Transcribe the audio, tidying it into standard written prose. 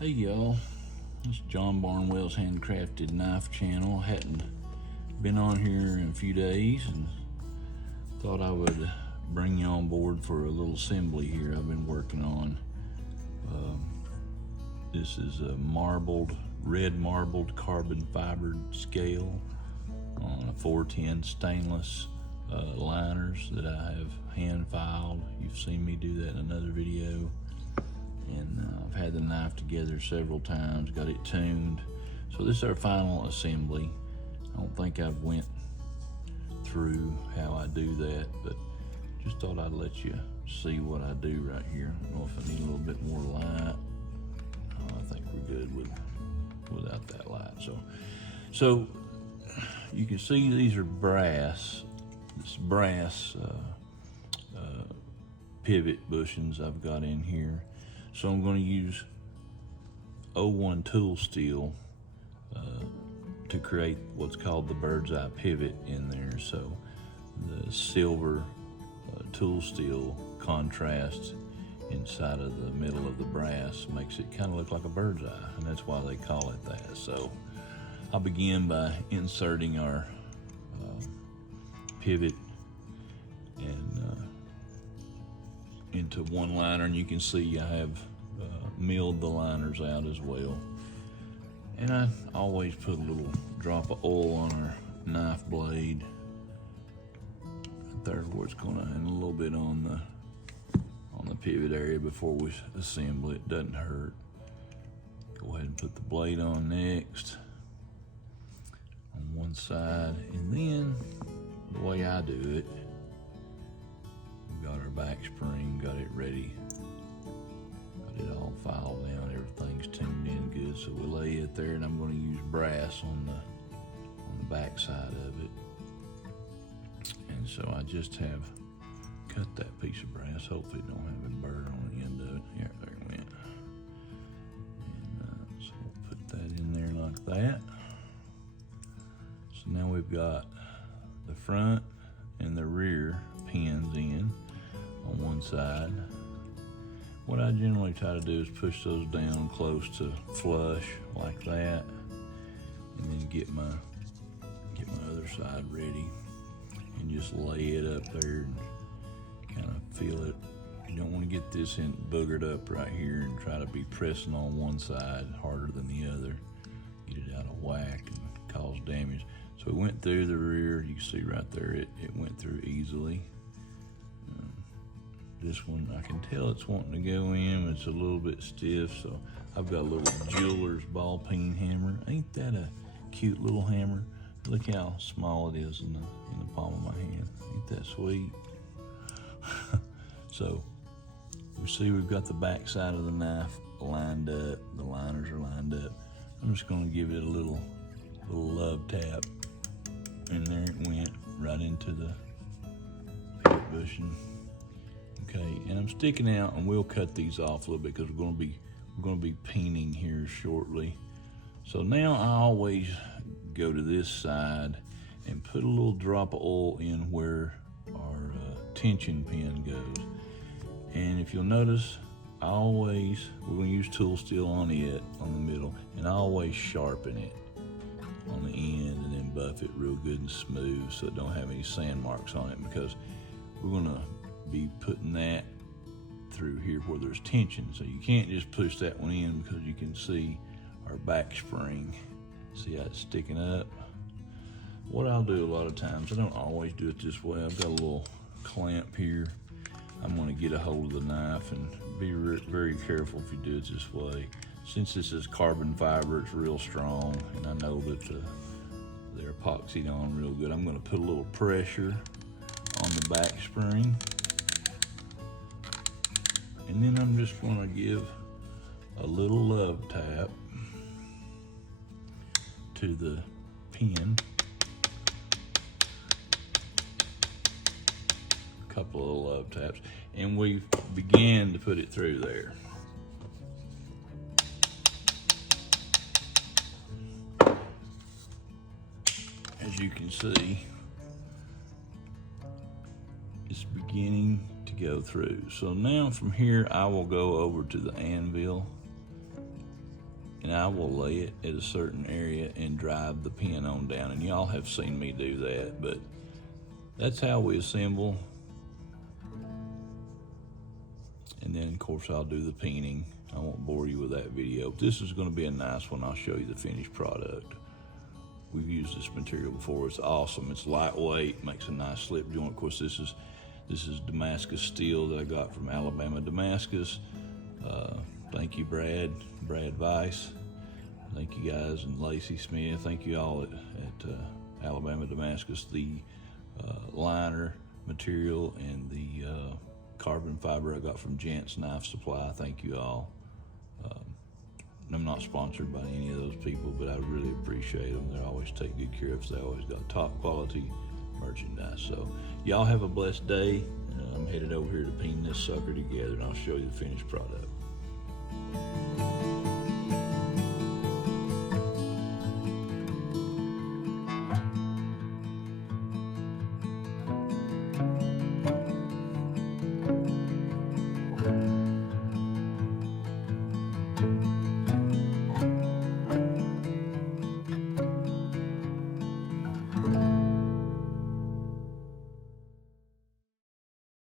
Hey y'all, this is John Barnwell's Handcrafted Knife channel. Hadn't been on here in a few days and thought I would bring you on board for a little assembly here I've been working on. This is a red marbled carbon fibered scale on a 410 stainless liners that I have hand filed. You've seen me do that in another video. And I've had the knife together several times, got it tuned. So this is our final assembly. I don't think I've went through how I do that, but just thought I'd let you see what I do right here. I don't know if I need a little bit more light. I think we're good without that light. So you can see these are brass. This brass pivot bushings I've got in here. So I'm going to use 01 tool steel to create what's called the bird's eye pivot in there. So the silver tool steel contrast inside of the middle of the brass makes it kind of look like a bird's eye, and that's why they call it that. So I'll begin by inserting our pivot and into one liner, and you can see I have milled the liners out as well. And I always put a little drop of oil on our knife blade right there where it's gonna, and a little bit on the pivot area before we assemble it. Doesn't hurt. Go ahead and put the blade on next on one side, and then the way I do it, got our back spring, got it ready, got it all filed down, everything's tuned in good. So we lay it there, and I'm going to use brass on the back side of it. And so I just have cut that piece of brass. Hopefully it don't have a burr on the end of it. Yeah, there it went. And so we'll put that in there like that. So now we've got the front and the rear pins in on one side. What I generally try to do is push those down close to flush like that, and then get my other side ready and just lay it up there and kind of feel it. You don't want to get this in boogered up right here and try to be pressing on one side harder than the other. Get it out of whack and cause damage. So it went through the rear. You can see right there, it went through easily. This one, I can tell it's wanting to go in. It's a little bit stiff, so I've got a little jeweler's ball peen hammer. Ain't that a cute little hammer? Look how small it is in the palm of my hand. Ain't that sweet? So we see we've got the back side of the knife lined up. The liners are lined up. I'm just gonna give it a little love tap, and there it went right into the pivot bushing. Okay, and I'm sticking out, and we'll cut these off a little bit because we're gonna be peening here shortly. So now I always go to this side and put a little drop of oil in where our tension pin goes. And if you'll notice, we're gonna use tool steel on it, on the middle, and I always sharpen it on the end and then buff it real good and smooth so it don't have any sand marks on it, because we're gonna be putting that through here where there's tension. So you can't just push that one in, because you can see our back spring. See how it's sticking up? What I'll do a lot of times, I don't always do it this way. I've got a little clamp here. I'm gonna get a hold of the knife, and be very careful if you do it this way. Since this is carbon fiber, it's real strong, and I know that they're epoxied on real good. I'm gonna put a little pressure on the back spring, and then I'm just gonna give a little love tap to the pin. A couple of love taps, and we began to put it through there. As you can see, it's beginning to go through. So now from here, I will go over to the anvil and I will lay it at a certain area and drive the pin on down. And y'all have seen me do that, but that's how we assemble. And then of course I'll do the peening. I won't bore you with that video. This is gonna be a nice one. I'll show you the finished product. We've used this material before. It's awesome. It's lightweight, makes a nice slip joint. Of course, this is Damascus steel that I got from Alabama, Damascus. Thank you, Brad Weiss. Thank you guys, and Lacey Smith. Thank you all at Alabama, Damascus. The liner material and the carbon fiber I got from Gents Knife Supply. Thank you all. I'm not sponsored by any of those people, but I really appreciate them. They always take good care of us. They always got top quality merchandise. So y'all have a blessed day. I'm headed over here to peen this sucker together, and I'll show you the finished product.